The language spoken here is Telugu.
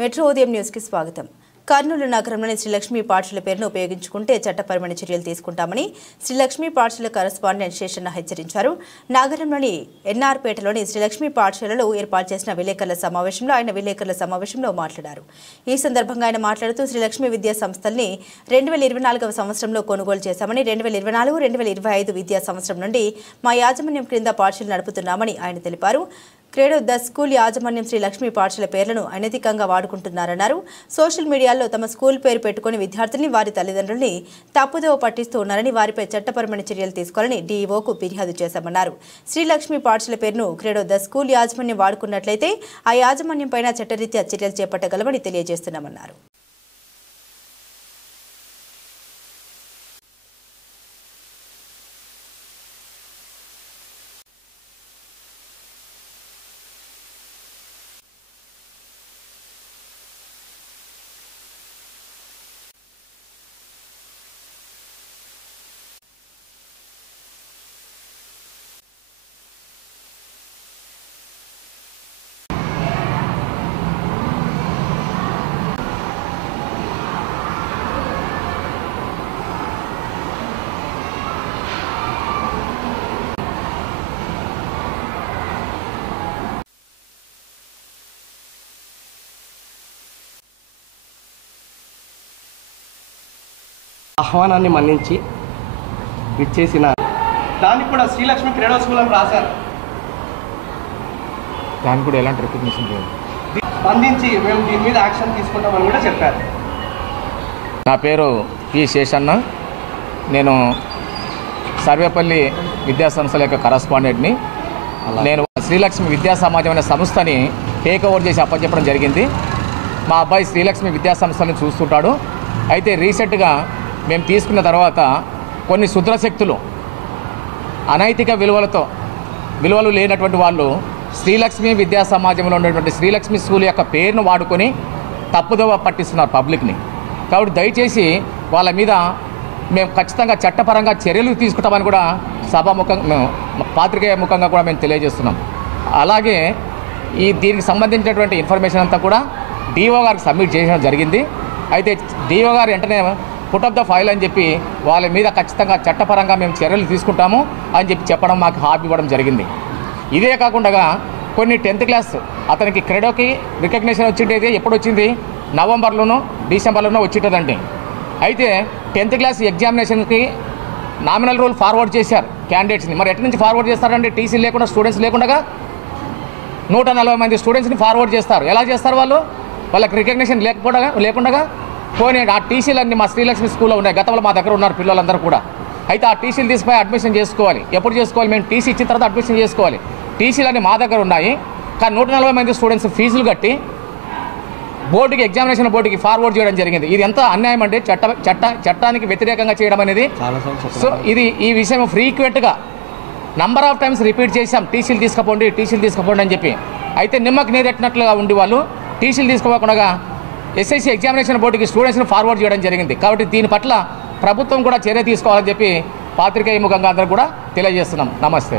మెట్రో ఉదయం న్యూస్ కి స్వాగతం. కర్నూలు నగరంలోని శ్రీలక్ష్మి పాఠశాల పేరును ఉపయోగించుకుంటే చట్టపరమైన చర్యలు తీసుకుంటామని శ్రీలక్ష్మి పాఠశాల కరెస్పాండెంట్ శేషన్న హెచ్చరించారు. నగరంలోని ఎన్ఆర్పేటలోని శ్రీలక్ష్మి పాఠశాలలో ఏర్పాటు చేసిన విలేకరుల సమావేశంలో మాట్లాడారు. ఈ సందర్భంగా ఆయన మాట్లాడుతూ శ్రీలక్ష్మి విద్యా సంస్థల్ని 2024వ సంవత్సరంలో కొనుగోలు చేశామని 2024-2025 విద్యా సంవత్సరం నుండి మా యాజమాన్యం క్రింద పాఠశాల నడుపుతున్నామని ఆయన తెలిపారు. క్రేడో ద స్కూల్ యాజమాన్యం శ్రీలక్ష్మి పాఠశాల పేర్లను అనైతికంగా వాడుకుంటున్నారన్నారు. సోషల్ మీడియాలో తమ స్కూల్ పేరు పెట్టుకుని విద్యార్థుల్ని వారి తల్లిదండ్రుల్ని తప్పుదోవ పట్టిస్తూ ఉన్నారని వారిపై చట్టపరమైన చర్యలు తీసుకోవాలని డీఈఓకు ఫిర్యాదు చేశామన్నారు. శ్రీలక్ష్మి పాఠశాల పేరును క్రేడో ద స్కూల్ యాజమాన్యం వాడుకున్నట్లయితే ఆ యాజమాన్యం పైన చట్టరీత్యా చర్యలు చేపట్టగలమని తెలియజేస్తున్నామన్నారు. ఆహ్వానాన్ని మన్నించి విచ్చేసిన దానికి కూడా శ్రీలక్ష్మి క్రీడా స్కూల్ అని రాశారు. దానికి కూడా ఎలాంటి రికగ్నిషన్ లేదు. స్పందించి మేము దీని మీద యాక్షన్ తీసుకుంటామని కూడా చెప్పారు. నా పేరు పి శేషన్న. నేను సర్వేపల్లి విద్యా సంస్థల యొక్క కరస్పాండెంట్ని. నేను శ్రీలక్ష్మి విద్యా సమాజం అనే సంస్థని టేక్ ఓవర్ చేసి అప్పచెప్పడం జరిగింది. మా అబ్బాయి శ్రీలక్ష్మి విద్యా సంస్థలను చూస్తుంటాడు. అయితే రీసెంట్గా మేము తీసుకున్న తర్వాత కొన్ని శుద్రశక్తులు అనైతిక విలువలు లేనటువంటి వాళ్ళు శ్రీలక్ష్మి విద్యా సమాజంలో ఉన్నటువంటి శ్రీలక్ష్మి స్కూల్ యొక్క పేరును వాడుకొని తప్పుదోవ పట్టిస్తున్నారు పబ్లిక్ని. కాబట్టి దయచేసి వాళ్ళ మీద మేము ఖచ్చితంగా చట్టపరంగా చర్యలు తీసుకుంటామని కూడా పాత్రికేయ ముఖంగా కూడా మేము తెలియజేస్తున్నాం. అలాగే దీనికి సంబంధించినటువంటి ఇన్ఫర్మేషన్ అంతా కూడా డిఓ గారికి సబ్మిట్ చేయడం జరిగింది. అయితే డిఓ గారు వెంటనే పుట్ ఆఫ్ ద ఫైల్ అని చెప్పి వాళ్ళ మీద ఖచ్చితంగా చట్టపరంగా మేము చర్యలు తీసుకుంటాము అని చెప్పడం మాకు హామీ ఇవ్వడం జరిగింది. ఇదే కాకుండా కొన్ని 10th క్లాస్ అతనికి క్రెడోకి రికగ్నిషన్ వచ్చిండేది ఎప్పుడు వచ్చింది? నవంబర్లోనో డిసెంబర్లోనో వచ్చింటుందండి. అయితే 10th క్లాస్ ఎగ్జామినేషన్కి నామినల్ రూల్ ఫార్వర్డ్ చేశారు క్యాండిడేట్స్ని. మరి ఎటు నుంచి ఫార్వర్డ్ చేస్తారంటే టీసీ లేకుండా స్టూడెంట్స్ లేకుండా 140 మంది స్టూడెంట్స్ని ఫార్వర్డ్ చేస్తారు. ఎలా చేస్తారు? వాళ్ళకి రికగ్నిషన్ లేకుండా పోనీ ఆ టీసీలన్నీ మా శ్రీలక్ష్మి స్కూల్లో ఉన్నాయి. గతంలో మా దగ్గర ఉన్నారు పిల్లలందరూ కూడా. అయితే ఆ టీసీలు తీసిపోయి అడ్మిషన్ చేసుకోవాలి. ఎప్పుడు చేసుకోవాలి? మేము టీసీ ఇచ్చిన తర్వాత అడ్మిషన్ చేసుకోవాలి. టీసీలన్నీ మా దగ్గర ఉన్నాయి. కానీ 140 మంది స్టూడెంట్స్ ఫీజులు కట్టి ఎగ్జామినేషన్ బోర్డుకి ఫార్వర్డ్ చేయడం జరిగింది. ఇది ఎంత అన్యాయం అంటే చట్టానికి వ్యతిరేకంగా చేయడం అనేది. సో ఈ విషయం ఫ్రీక్వెంట్గా నంబర్ ఆఫ్ టైమ్స్ రిపీట్ చేశాం. టీసీలు తీసుకుపోండి అని చెప్పి. అయితే నిమ్మకి నీరెట్టినట్లుగా ఉండి వాళ్ళు టీసీలు తీసుకోకుండా ఎస్ఐసి ఎగ్జామినేషన్ బోర్డుకి స్టూడెంట్స్ని ఫార్వర్డ్ చేయడం జరిగింది. కాబట్టి దీని పట్ల ప్రభుత్వం కూడా చర్య తీసుకోవాలని చెప్పి పాత్రికేయ ముఖంగా అందరూ కూడా తెలియజేస్తున్నాం. నమస్తే.